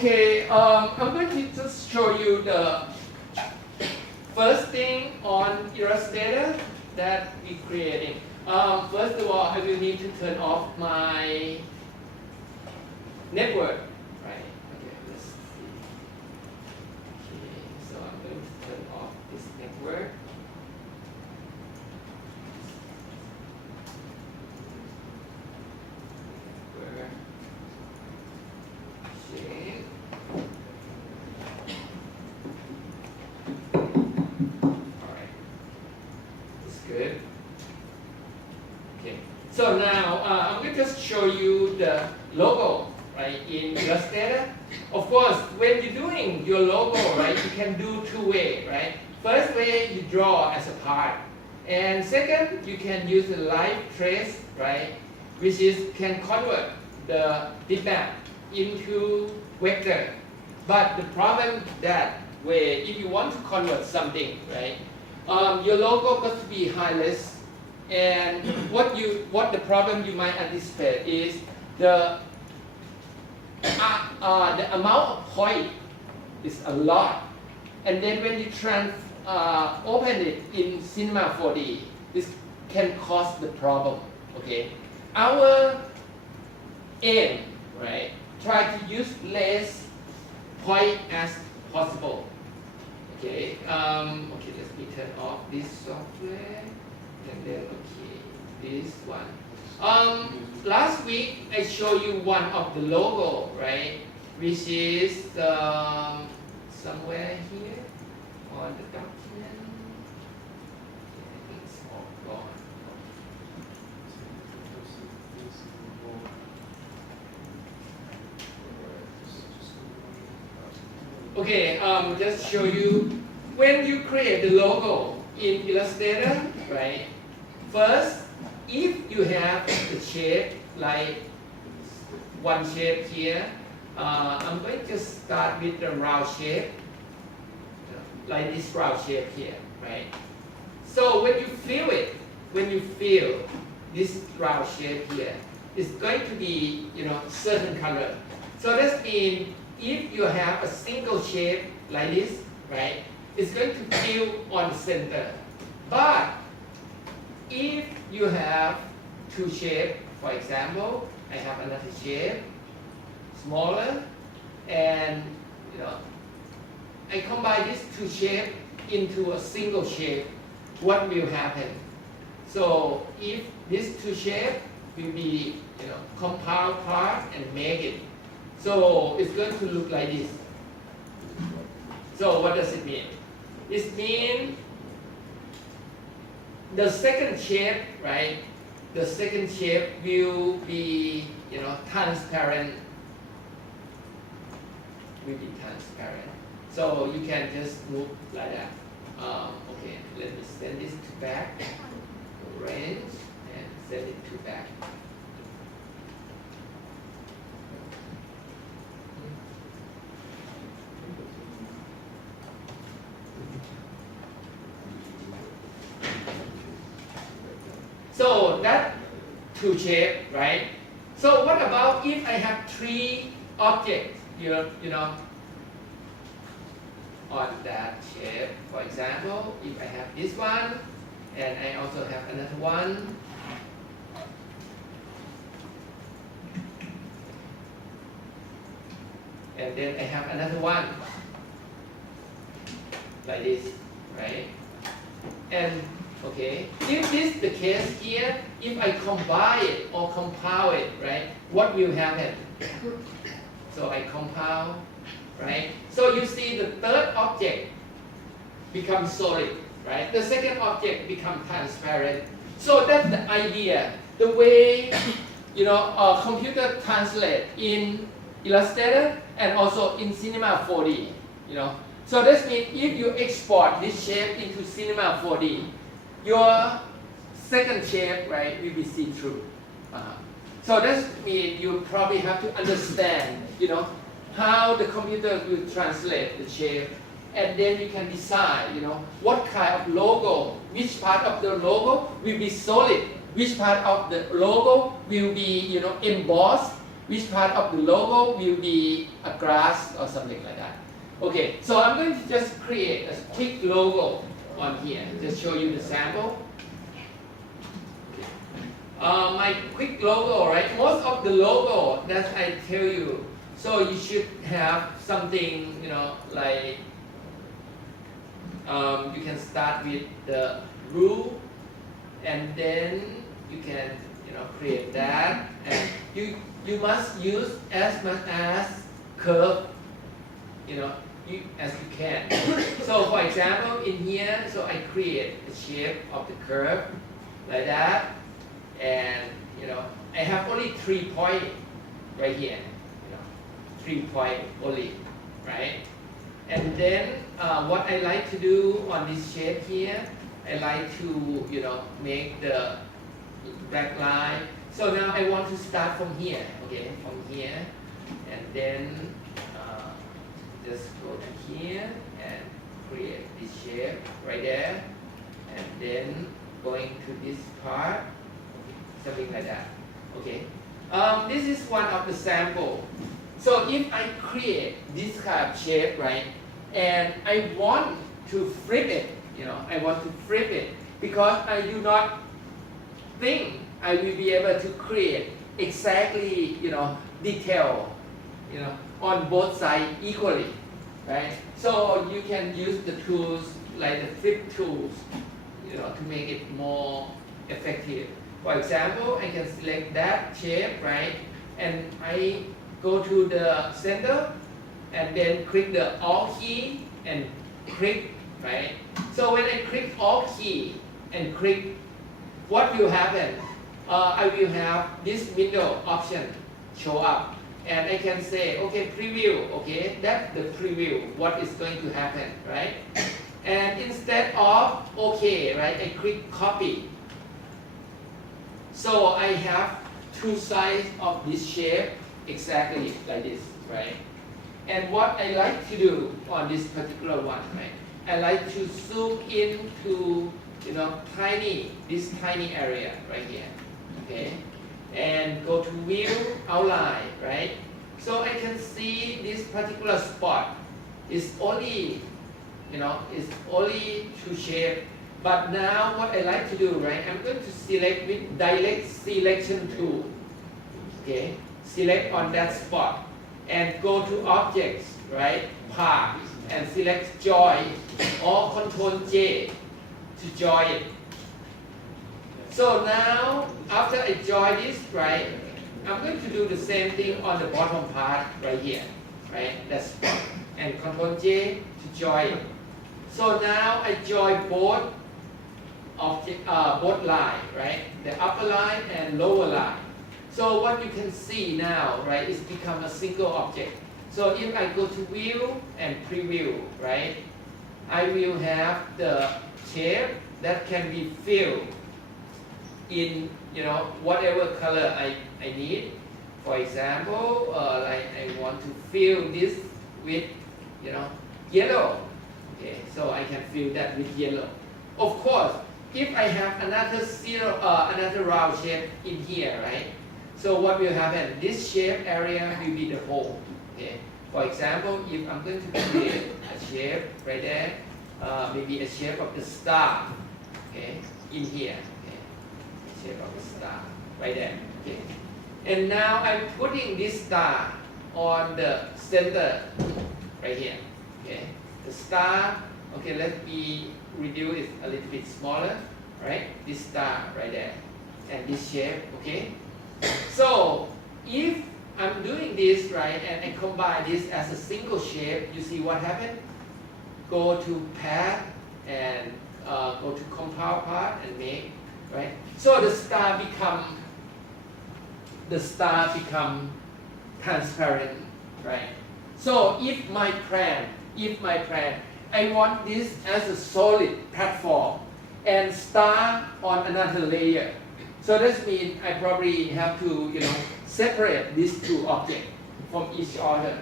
Okay, I'm going to just show you the first thing on Illustrator that we creating. First of all, I will need to turn off my network, right? Okay, let's see. Okay, so I'm going to turn off this network. Okay. All right, that's good. Okay, so now I'm going to just show you the logo, right, in Illustrator. Of course, when you're doing your logo, right, you can do two ways, right? First way, you draw as a part. And second, you can use the live trace, right, which is can convert the bitmap into vector. But the problem that way, if you want to convert something, right, your logo got to be high-res. And what the problem you might anticipate is the amount of point is a lot, and then when you open it in Cinema 4D, this can cause the problem. Okay, our aim, right, try to use less point as possible. Okay, okay, let me turn off this software. And then, okay, this one. Last week I showed you one of the logo, right? Which is somewhere here on the document. It's all gone. Okay, just show you when you create the logo in Illustrator, right? First, if you have the shape like one shape here, I'm going to start with the round shape, like this round shape here, right? So when you feel this round shape here, it's going to be, certain color. So that means if you have a single shape like this, right, it's going to fill on the center. But if you have two shapes, for example, I have another shape, smaller, and I combine these two shapes into a single shape, what will happen? So if these two shapes will be compound part and make it, so it's going to look like this. So what does it mean? It means the second shape, right? The second shape will be, transparent. Will be transparent. So you can just move like that. Okay, let me send this to back. Arrange and send it to back. So that two shape, right? So what about if I have three objects, on that shape? For example, if I have this one, and I also have another one, and then I have another one, like this, right? And okay, if this is the case here, if I combine it or compound it, right, what will happen? So I compound, right? So you see the third object becomes solid, right? The second object becomes transparent. So that's the idea. The way, a computer translate in Illustrator and also in Cinema 4D, So that means if you export this shape into Cinema 4D, your second shape, right, will be see-through. So that means you probably have to understand, how the computer will translate the shape, and then you can decide, what kind of logo, which part of the logo will be solid, which part of the logo will be, embossed, which part of the logo will be a grass or something like that. Okay, so I'm going to just create a quick logo on here, just show you the sample. My quick logo, right? Most of the logo that I tell you, so you should have something, like you can start with the rule, and then you can, create that, and you must use as much as curve, as you can. So for example, in here, so I create the shape of the curve like that, and I have only 3 points right here, 3 points only, right? And then what I like to do on this shape here, I like to make the black line. So now I want to start from here, okay, from here, and then just go to here and create this shape right there, and then going to this part, something like that. Okay. This is one of the sample. So if I create this kind of shape, right, and I want to flip it, I want to flip it because I do not think I will be able to create exactly, detail, on both sides equally, right? So you can use the tools like the flip tools, to make it more effective. For example, I can select that shape, right? And I go to the center and then click the Alt key and click, right? So when I click Alt key and click, what will happen? I will have this window option show up, and I can say, okay, preview, okay, that's the preview, what is going to happen, right? And instead of okay, right, I click copy. So I have 2 sides of this shape exactly like this, right? And what I like to do on this particular one, right? I like to zoom into, this tiny area right here, okay? And go to view, outline, right? So I can see this particular spot is only, is only 2 shapes. But now what I like to do, right? I'm going to select with direct selection tool, okay? Select on that spot and go to objects, right? Part, and select join or Control J to join it. So now, after I join this, right, I'm going to do the same thing on the bottom part right here, right? That spot, and Control J to join. So now I join both both line, right? The upper line and lower line. So what you can see now, right, is become a single object. So if I go to view and preview, right, I will have the shape that can be filled in, whatever color I need. For example, like I want to fill this with, yellow. Okay, so I can fill that with yellow. Of course, if I have another round shape in here, right? So what will happen? This shape area will be the whole. Okay. For example, if I'm going to create a shape right there, maybe a shape of the star, okay, in here, okay, shape of the star right there, okay. And now I'm putting this star on the center right here, okay. The star, okay, let me reduce it a little bit smaller, right? This star right there, and this shape, okay. So if I'm doing this, right, and I combine this as a single shape, you see what happened? Go to path and go to compound part and make, right? So the star become transparent, right? So if my plan, I want this as a solid platform and star on another layer. So that means I probably have to, separate these 2 objects from each other.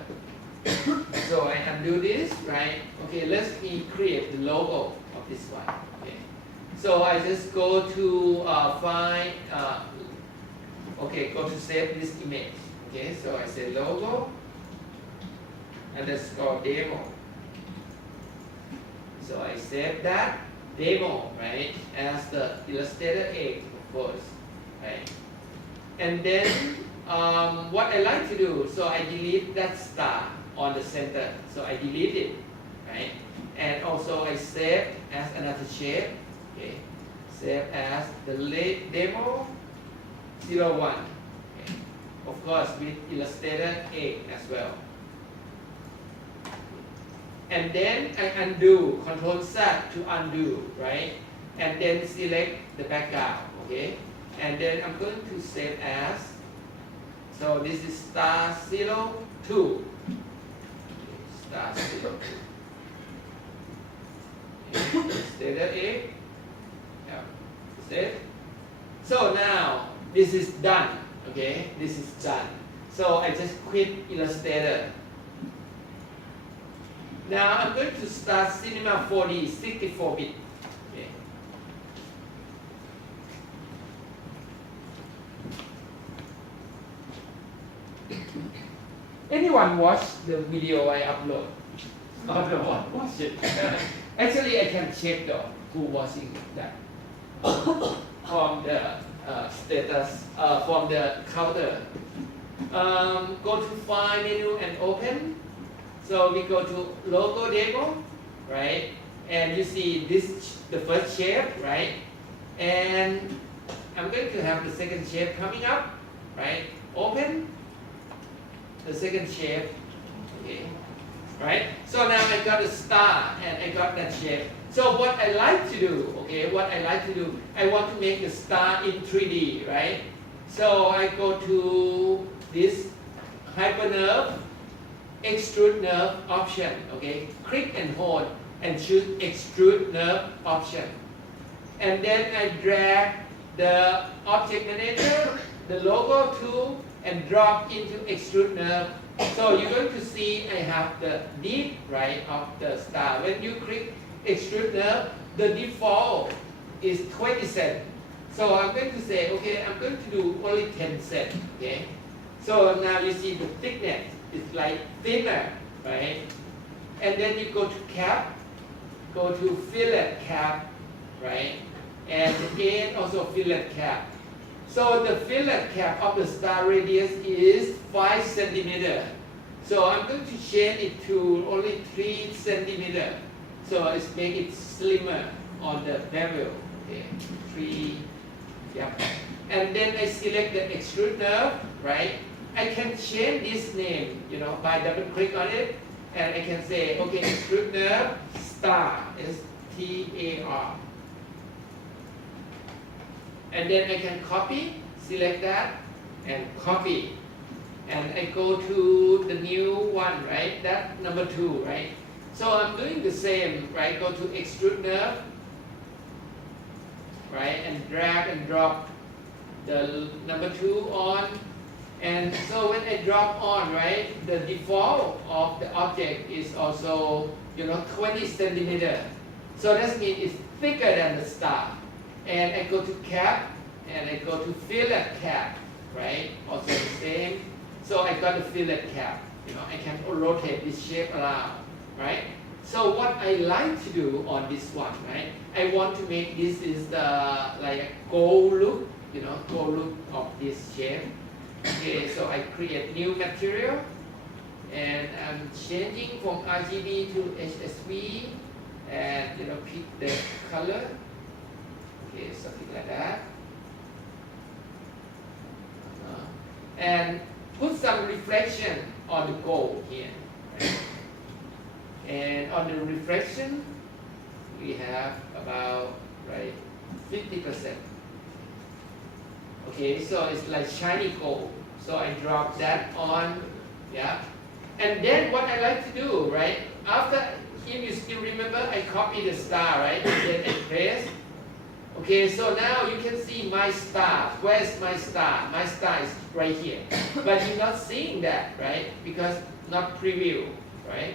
So I undo this, right? Okay, let me create the logo of this one. Okay. So I just go to find, okay, go to save this image, Okay, so I say logo underscore demo. So I save that demo, right, as the Illustrator 8, of course, right? And then what I like to do, so I delete that star on the center. So I delete it, right? And also I save as another shape, okay? Save as the demo 01, okay? Of course with Illustrator 8 as well. And then I undo, Control Z to undo, right? And then select the background, okay? And then I'm going to save as, so this is star 02. Star 02. Illustrator 8. Yeah. Save. So now this is done, okay? This is done. So I just quit Illustrator. Now I'm going to start Cinema 4D 64-bit. Okay. Anyone watch the video I upload? Not the one watch it. Actually, I can check though who watching that from the status from the counter. Go to File menu and open. So we go to logo demo, right? And you see this, the first shape, right? And I'm going to have the second shape coming up, right? Open the second shape, okay, right? So now I got a star and I got that shape. So what I like to do, okay, I want to make the star in 3D, right? So I go to this Hypernerve, extrude nerve option, okay? Click and hold and choose extrude nerve option. And then I drag the object manager, the logo tool, and drop into extrude nerve. So you're going to see I have the deep, right, of the star. When you click extrude nerve, the default is 20 cents. So I'm going to say, okay, I'm going to do only 10 cents, okay? So now you see the thickness. It's like thinner, right? And then you go to cap, go to fillet cap, right? And again also fillet cap. So the fillet cap of the star radius is 5 centimeter. So I'm going to change it to only 3 centimeter. So it's make it slimmer on the bevel. Okay, 3, yep. And then I select the extrude nerve, right? I can change this name, you know, by double click on it, and I can say, okay, extrude nerve star, S-T-A-R. And then I can copy, select that, and copy. And I go to the new one, right? That number 2, right? So I'm doing the same, right? Go to extrude nerve, right? And drag and drop the number 2 on. And so when I drop on, right, the default of the object is also, you know, 20 centimeter. So that means it's thicker than the star. And I go to cap, and I go to fillet cap, right? Also the same. So I got the fillet cap. You know, I can rotate this shape around, right? So what I like to do on this one, right? I want to make this is the like a gold look, you know, gold look of this shape. Okay, so I create new material, and I'm changing from RGB to HSV, and you know, pick the color. Okay, something like that, and put some reflection on the gold here. Right? And on the reflection, we have about 50%. Okay, so it's like shiny gold. So I drop that on, yeah. And then what I like to do, right? After, if you still remember, I copy the star, right? And then I press. Okay, so now you can see my star. Where's my star? My star is right here. But you're not seeing that, right? Because not preview, right?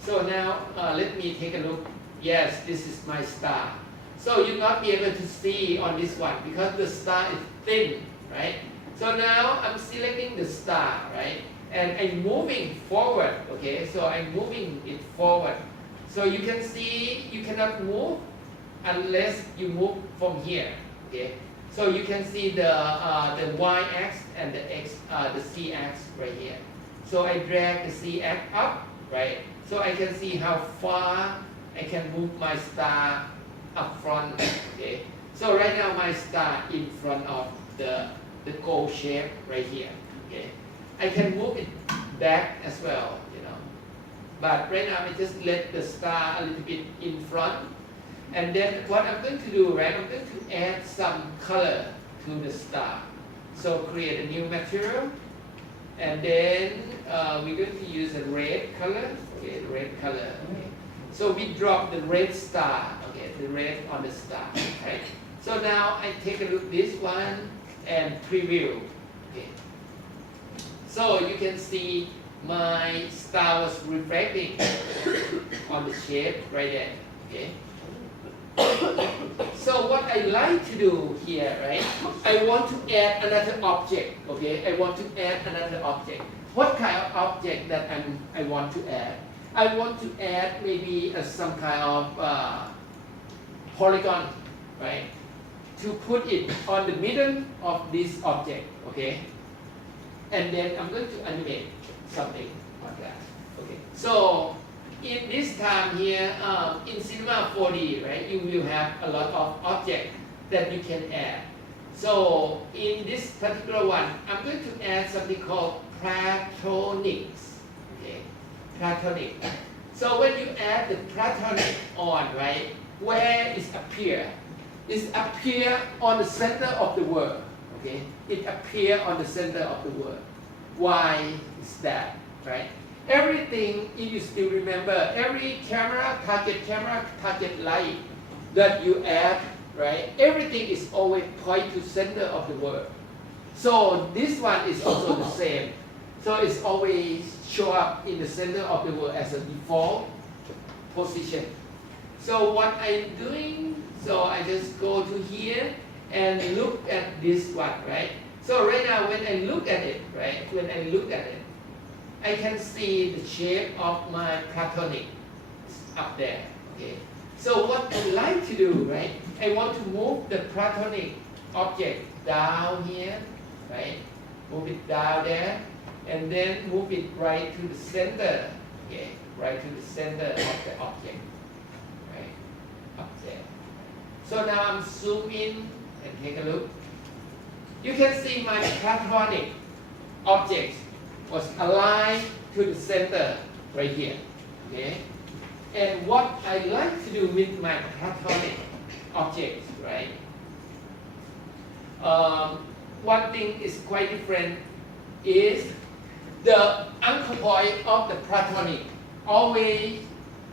So now let me take a look. Yes, this is my star. So you'll not be able to see on this one because the star is thin, right? So now I'm selecting the star, right? And I'm moving forward, okay? So I'm moving it forward. So you can see you cannot move unless you move from here, okay? So you can see the y-axis and the z-axis right here. So I drag the z-axis up, right? So I can see how far I can move my star up front, okay? So right now my star in front of the goal shape right here, okay? I can move it back as well, you know. But right now I just let the star a little bit in front. And then what I'm going to do, right, I'm going to add some color to the star. So create a new material. And then we're going to use a red color, okay, red color, okay. So we drop the red star, okay, the red on the star, right? So now I take a look at this one and preview, okay. So you can see my star was reflecting on the shape right there, okay. So what I like to do here, right, I want to add another object, okay, I want to add another object. What kind of object that I want to add? I want to add maybe some kind of polygon, right, to put it on the middle of this object, okay, and then I'm going to animate something like that, okay. So in this time here, in Cinema 4D, right, you will have a lot of objects that you can add. So in this particular one, I'm going to add something called platonics, okay, platonic. So when you add the platonic on, right, where it appear? It appear on the center of the word, okay? It appear on the center of the word. Why is that, right? Everything, if you still remember, every target light that you add, right? Everything is always point to center of the word. So this one is also the same. So it's always show up in the center of the word as a default position. So what I'm doing, so I just go to here and look at this one, right? So right now when I look at it, right? When I look at it, I can see the shape of my platonic up there, okay? So what I like to do, right? I want to move the platonic object down here, right? Move it down there, and then move it right to the center, okay? Right to the center of the object, right? Up there. So now I'm zoom in and take a look. You can see my platonic object was aligned to the center right here, okay? And what I like to do with my platonic objects, right? One thing is quite different is the anchor point of the platonic always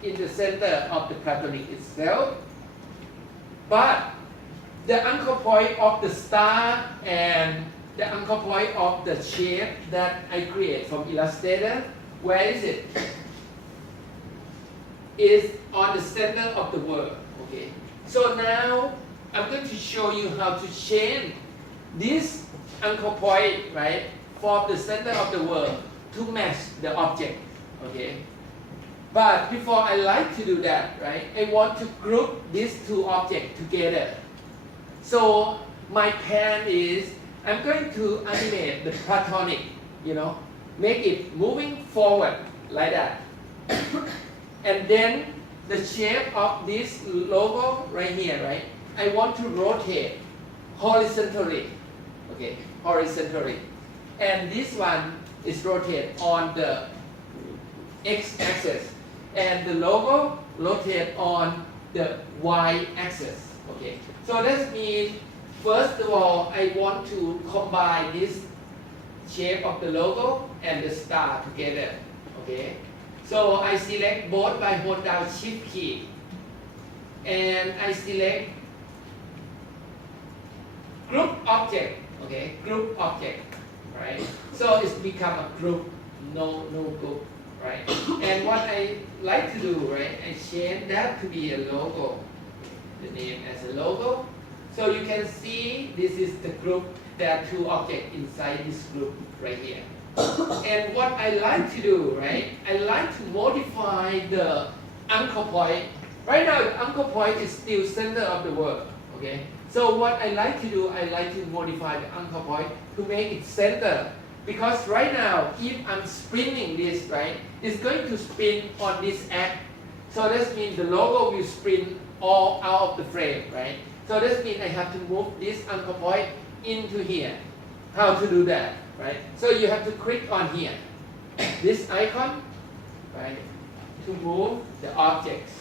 in the center of the platonic itself, but the anchor point of the star and the anchor point of the shape that I create from Illustrator, where is it? Is on the center of the word, okay? So now I'm going to show you how to change this anchor point, right, from the center of the word to match the object, okay? But before I like to do that, right, I want to group these two objects together. So my plan is I'm going to animate the platonic, you know, make it moving forward like that. And then the shape of this logo right here, right, I want to rotate horizontally, okay, horizontally. And this one is rotate on the x-axis, and the logo rotate on the y-axis, okay. So that means, first of all, I want to combine this shape of the logo and the star together, okay. So I select both by hold down Shift key, and I select group object, okay, group object, right? So it's become a group, no group, right? And what I like to do, right, I change that to be a logo, the name as a logo. So you can see this is the group. There are two objects inside this group right here. And what I like to do, right? I like to modify the anchor point. Right now, anchor point is still center of the work. Okay. So what I like to do, I like to modify the anchor point to make it center. Because right now, if I'm spinning this, right, it's going to spin on this axis. So that means the logo will spin all out of the frame, right? So that means I have to move this anchor point into here. How to do that, right? So you have to click on here, this icon, right, to move the objects,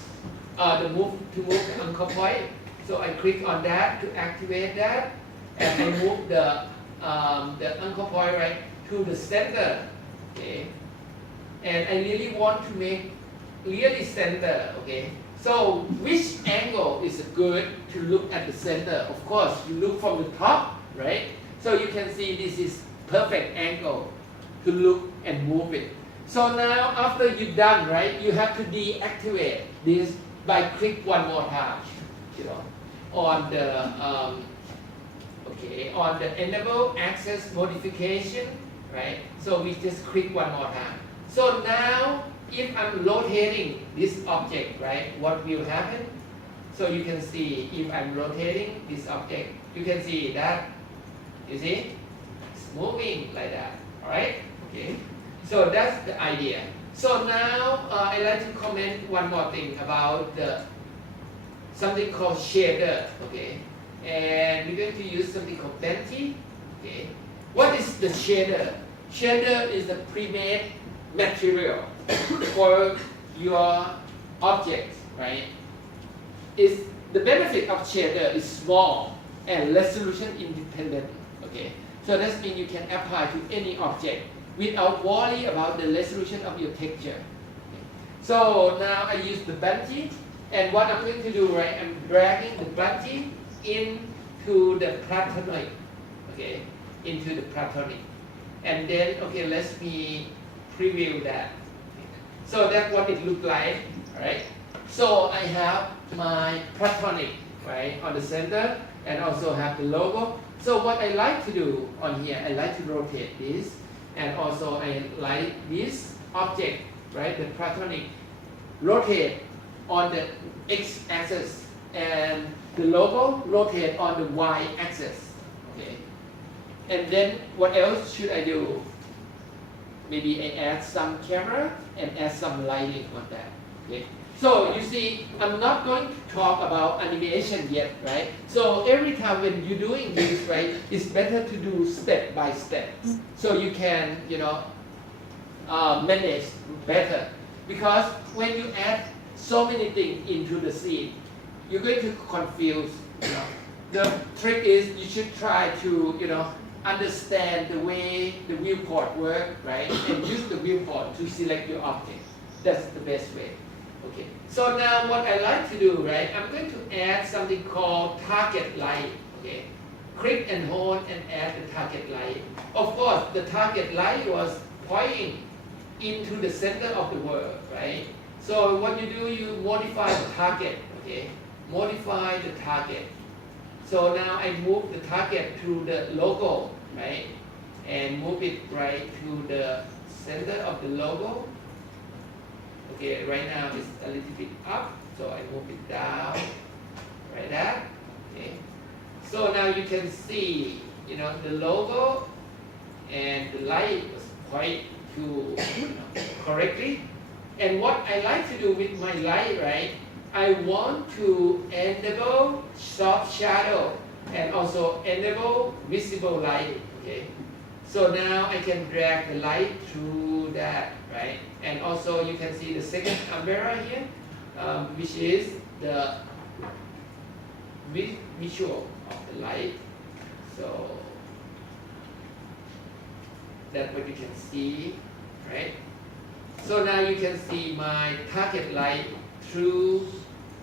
to move the anchor point. So I click on that to activate that, and I move the anchor point right to the center, okay. And I really want to make really center, okay. So which angle is good to look at the center? Of course, you look from the top, right? So you can see this is perfect angle to look and move it. So now after you're done, right, you have to deactivate this by click one more time, you know, on the on the enable access modification, right? So we just click one more time. So now if I'm rotating this object, right, what will happen? So you can see if I'm rotating this object, you can see that, you see, it's moving like that, all right? Okay. So that's the idea. So now I like to comment one more thing about something called shader, okay? And we're going to use something called Benti, okay? What is the shader? Shader is the pre-made material for your objects, right? Is the benefit of shader is small and resolution independent, okay? So that means you can apply to any object without worry about the resolution of your texture. Okay. So now I use the Benti, and what I'm going to do, right? I'm dragging the Benti into the platonic, okay? Into the platonic, and then okay, let me preview that. So that's what it looks like, right? So I have my platonic, right, on the center, and also have the logo. So what I like to do on here, I like to rotate this, and also I like this object, right, the platonic, rotate on the x-axis, and the logo rotate on the y-axis, okay? And then what else should I do? Maybe I add some camera and add some lighting on that, okay? So you see, I'm not going to talk about animation yet, right? So every time when you're doing this, right, it's better to do step by step, so you can, you know, manage better. Because when you add so many things into the scene, you're going to confuse. You know, the trick is you should try to, you know, understand the way the viewport works, right? And use the viewport to select your object. That's the best way. Okay. So now what I like to do, right? I'm going to add something called target light. Okay. Click and hold and add the target light. Of course, the target light was pointing into the center of the world, right? So what you do, you modify the target. Okay. Modify the target. So now I move the target to the logo, right? And move it right to the center of the logo. Okay, right now it's a little bit up, so I move it down, like that. Okay. So now you can see, you know, the logo and the light was pointed to, you know, correctly. And what I like to do with my light, right? I want to enable soft shadow and also enable visible light. Okay. So now I can drag the light through that, right? And also you can see the second umbrella here, which is the visual of the light. So that's what you can see, right? So now you can see my target light through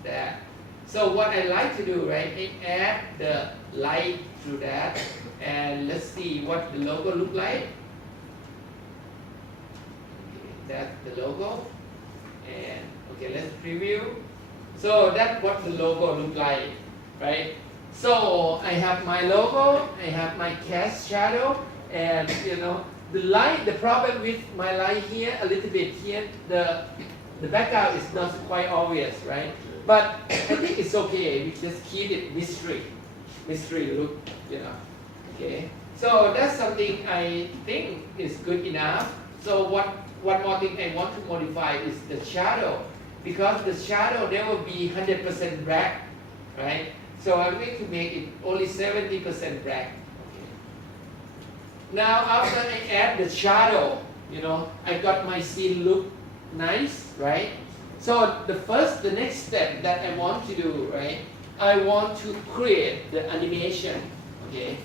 that. So what I like to do, right, I add the light through that, and let's see what the logo look like. Okay, that's the logo, and okay, let's preview. So that's what the logo look like, right? So I have my logo, I have my cast shadow, and the light. The problem with my light here, a little bit here, the background is not quite obvious, right? But I think it's okay. We just keep it mystery look, Okay. So that's something I think is good enough. So one more thing I want to modify is the shadow, because the shadow never be 100% black, right? So I'm going to make it only 70% black. Okay. Now after I add the shadow, I got my scene look nice, right? So the next step that I want to do, right? I want to create the animation, okay?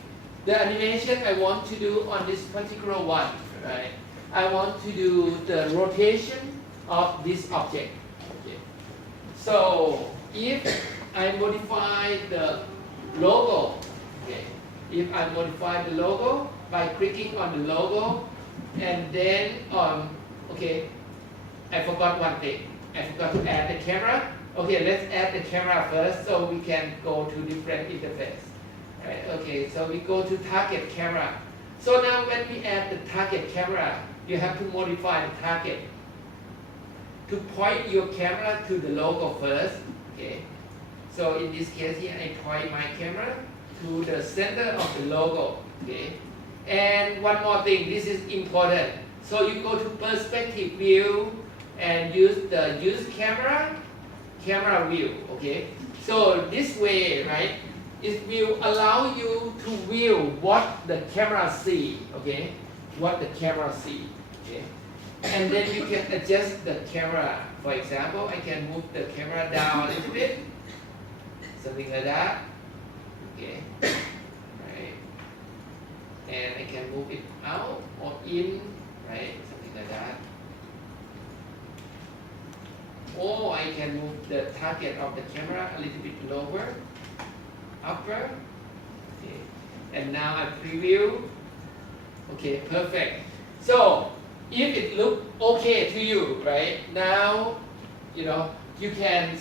The animation I want to do on this particular one, right? I want to do the rotation of this object. Okay. So if I modify the logo, okay, if I modify the logo by clicking on the logo, and then okay, I forgot one thing. I forgot to add the camera. Okay, let's add the camera first so we can go to different interface. Right, okay, so we go to target camera. So now when we add the target camera, you have to modify the target. To point your camera to the logo first, okay. So in this case here, I point my camera to the center of the logo, okay. And one more thing, this is important. So you go to perspective view and use camera view, okay. So this way, right, it will allow you to view what the camera see, okay, what the camera see, okay. And then you can adjust the camera. For example, I can move the camera down a little bit, something like that, okay, right. And I can move it out or in, right, something like that. Or I can move the target of the camera a little bit lower, upper, okay. And now I preview, okay, perfect. So if it look okay to you, right, now, you can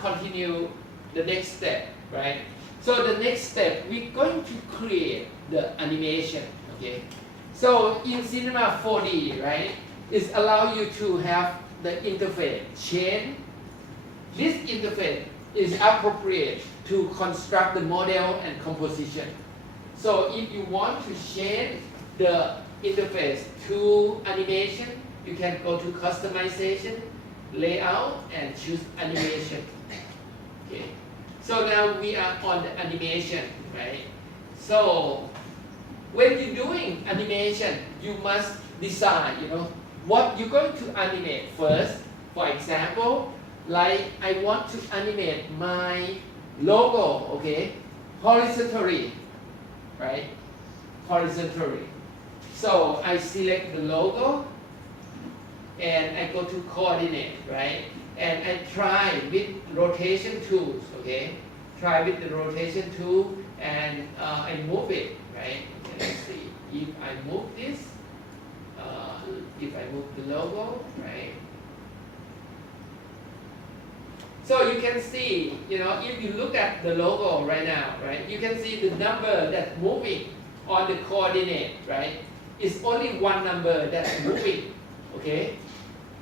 continue the next step, right? So the next step, we're going to create the animation, okay? So in Cinema 4D, right, it allows you to have the interface change. This interface is appropriate to construct the model and composition. So if you want to change the interface to animation, you can go to customization, layout, and choose animation. Okay. So now we are on the animation, right? So when you're doing animation, you must decide, what you're going to animate first. For example, like I want to animate my logo, okay, horizontally, right? Horizontally. So I select the logo and I go to coordinate, right? And I try with rotation tools, okay? Try with the rotation tool and I move it, right? Okay, let's see. If I move this, if I move the logo, right? So you can see, if you look at the logo right now, right? You can see the number that's moving on the coordinate, right? It's only one number that's moving, okay?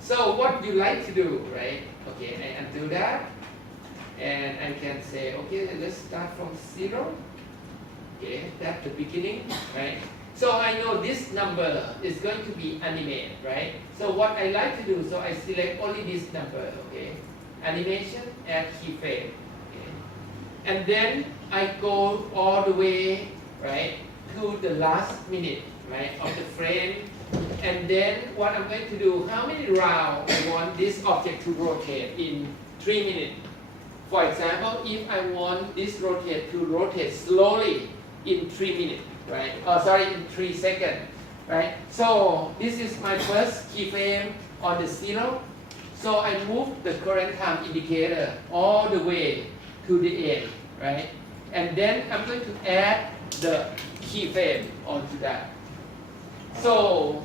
So what you like to do, right? Okay, I undo that. And I can say, okay, let's start from 0. Okay, that's the beginning, right? So I know this number is going to be animated, right? So what I like to do, so I select only this number, okay? Animation, add keyframe, okay? And then I go all the way, right, to the last minute, right, of the frame. And then what I'm going to do, how many rounds I want this object to rotate in 3 minutes. For example, if I want this rotate to rotate slowly in 3 minutes, right? In 3 seconds, right? So this is my first keyframe on the 0. So I move the current time indicator all the way to the end, right? And then I'm going to add the keyframe onto that. So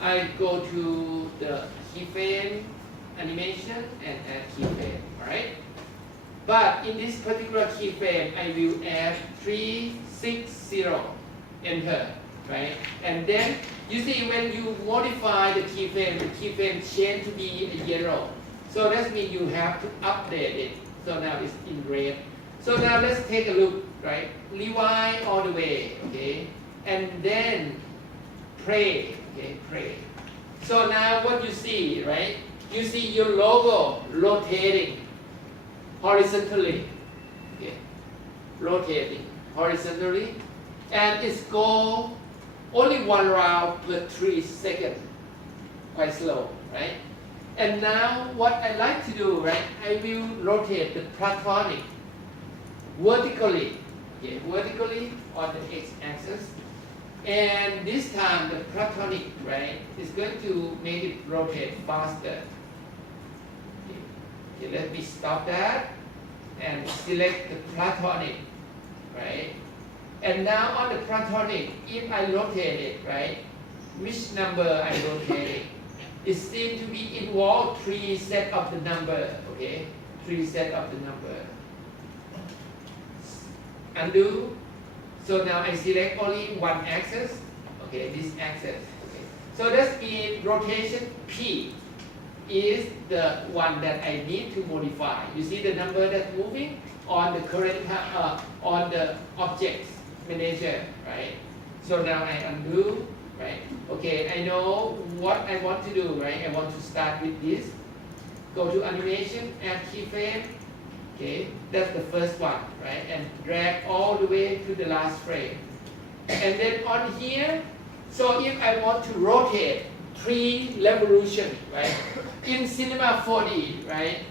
I go to the keyframe animation and add keyframe, all right? But in this particular keyframe, I will add 360, enter, right? And then you see when you modify the keyframe change to be a yellow. So that means you have to update it. So now it's in red. So now let's take a look, right? Rewind all the way, okay? And then pray, okay, pray. So now what you see, right? You see your logo rotating horizontally, okay? Rotating horizontally. And it's go only one round per 3 seconds, quite slow, right? And now what I like to do, right? I will rotate the platonic vertically, okay, vertically on the x-axis. And this time the platonic, right, is going to make it rotate faster. Okay, let me stop that and select the platonic, right? And now on the platonic, if I rotate it, right, which number I rotate it? It seems to be involved 3 sets of the number, okay? 3 sets of the number. Undo. So now I select only one axis, okay, this axis. Okay. So that means rotation P is the one that I need to modify. You see the number that's moving on the current on the objects manager, right? So now I undo, right? Okay, I know what I want to do, right? I want to start with this. Go to animation, add keyframe. Okay, that's the first one, right? And drag all the way to the last frame. And then on here, so if I want to rotate 3 revolutions, right? In Cinema 4D, right?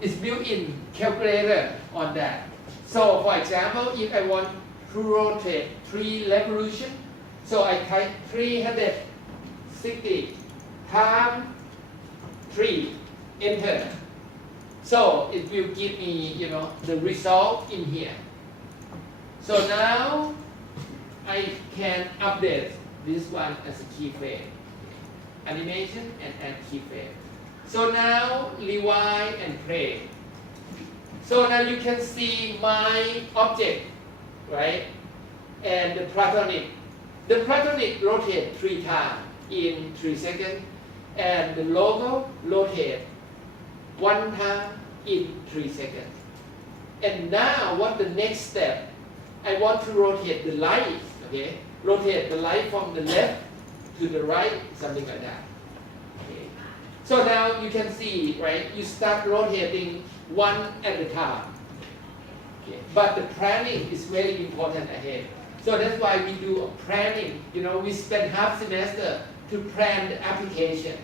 It's built-in calculator on that. So for example, if I want to rotate 3 revolutions, so I type 360 times 3, enter. So it will give me, you know, the result in here. So now I can update this one as a keyframe. Animation and add keyframe. So now rewind and play. So now you can see my object, right? And the platonic. The platonic rotate 3 times in 3 seconds, and the logo rotate 1 time in 3 seconds. And now what the next step? I want to rotate the light, okay? Rotate the light from the left to the right, something like that. Okay. So now you can see, right? You start rotating one at a time. Okay. But the planning is very important ahead. So that's why we do a planning. You know, we spend half semester to plan the application.